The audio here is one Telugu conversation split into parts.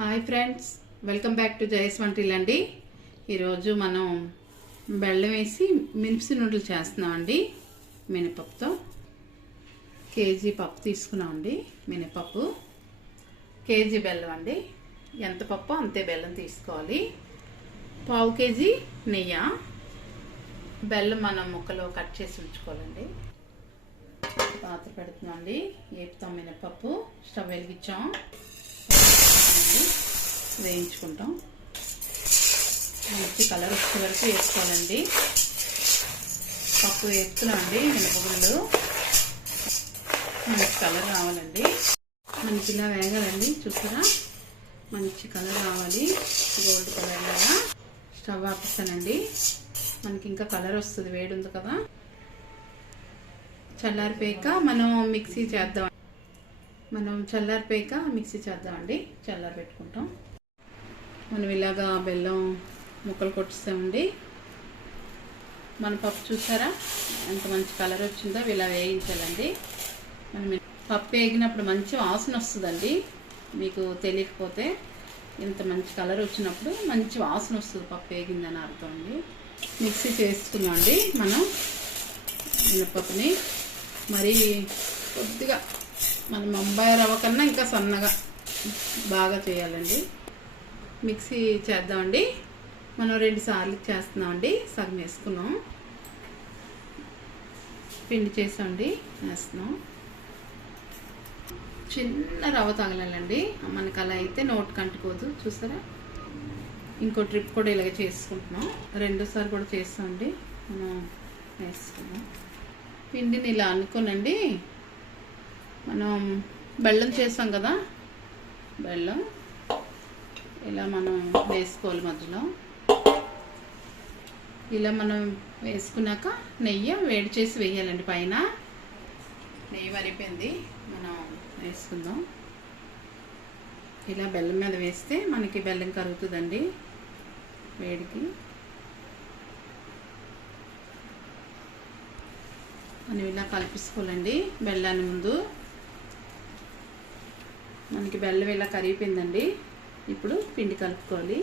Hi friends, welcome back to Jaya సvantaillu అండి. ఈరోజు మనం బెల్లం వేసి మినిప్స్ నూడిల్స్ చేస్తున్నామండి. మినపప్పుతో కేజీ పప్పు తీసుకున్నామండి. మినపప్పు కేజీ బెల్లం అండి. ఎంత పప్పు అంతే బెల్లం తీసుకోవాలి. పావు కేజీ నెయ్యి, బెల్లం మనం ముక్కలు కట్ చేసి ఉంచుకోవాలండి. పాత్ర పెడుతున్నామండి. వేపుతాం మినపప్పు. స్టవ్ వెలిగించాం, వేయించుకుంటాం. మంచి కలర్ వచ్చే వరకు వేసుకోవాలండి. పప్పు వేస్తున్నామండి. మినపగుళ్ళు మంచి కలర్ రావాలండి. మనకి ఇలా వేగాలండి. చూసారా, మంచి కలర్ రావాలి, గోల్డ్ కలర్ లాగా. స్టవ్ ఆపిస్తానండి. మనకి ఇంకా కలర్ వస్తుంది, వేడి ఉంది కదా. చల్లారిపోయాక మనం మిక్సీ చేద్దామండి. చల్లారి పెట్టుకుంటాం. మనం ఇలాగా బెల్లం ముక్కలు కొట్టిస్తామండి. మన పప్పు చూసారా ఎంత మంచి కలర్ వచ్చిందో. ఇలా వేయించాలండి. మనం పప్పు వేగినప్పుడు మంచి వాసన వస్తుందండి. మీకు తెలియకపోతే ఇంత మంచి కలర్ వచ్చినప్పుడు మంచి వాసన వస్తుంది, పప్పు వేగిందని అర్థం అండి. మిక్సీ చేసుకున్నామండి మనం మినపప్పుని. మరి కొద్దిగా మన బొంబాయి రవ్వ కన్నా ఇంకా సన్నగా బాగా చేయాలండి. మిక్సీ చేద్దామండి. మనం 2 సార్లు చేస్తున్నామండి. సగం వేసుకున్నాం, పిండి చేసామండి, వేస్తున్నాం. చిన్న రవ్వ తగలాలండి. మనకు అలా అయితే నోట్ కంటుకోదు. చూసారా, ఇంకో ట్రిప్ కూడా ఇలాగ చేసుకుంటున్నాం. 2సారి కూడా చేస్తామండి. మనం వేసుకున్నాం. పిండిని ఇలా అనుకోనండి. మనం బెల్లం చేస్తాం కదా, బెల్లం ఇలా మనం వేసుకోవాలి మధ్యలో. ఇలా మనం వేసుకున్నాక నెయ్యి వేడి చేసి వేయాలండి. పైన నెయ్యి మరిపోయింది, మనం వేసుకుందాం. ఇలా బెల్లం మీద వేస్తే మనకి బెల్లం కరుగుతుందండి వేడికి. మనం ఇలా కలిపేసుకోవాలండి. బెల్లాన్ని ముందు మనకి బెల్లం ఇలా కరిగిపోయిందండి. ఇప్పుడు పిండి కలుపుకోవాలి.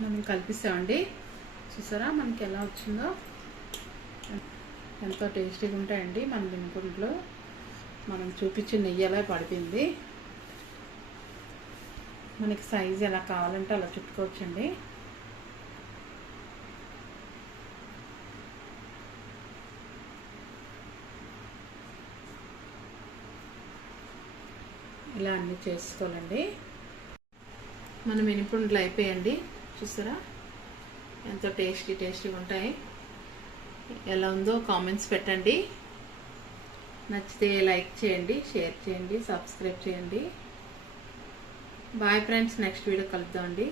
మనం కలిపిస్తామండి. చూసారా మనకి ఎలా వచ్చిందో. ఎంతో టేస్టీగా ఉంటాయండి మన మినపగుళ్ళు. మనం చూపించిన నెయ్యి ఎలా పడిపోయింది. మనకి సైజు ఎలా కావాలంటే అలా చుట్టుకోవచ్చండి. ఇలా అన్నీ చేసుకోవాలండి. మన మినపగుళ్ళు అయిపోయండి. చూసారా ఎంతో టేస్టీగా ఉంటాయి. ఎలా ఉందో కామెంట్స్ పెట్టండి. నచ్చితే లైక్ చేయండి, షేర్ చేయండి, సబ్స్క్రైబ్ చేయండి. బాయ్ ఫ్రెండ్స్, నెక్స్ట్ వీడియో కలుద్దామండి.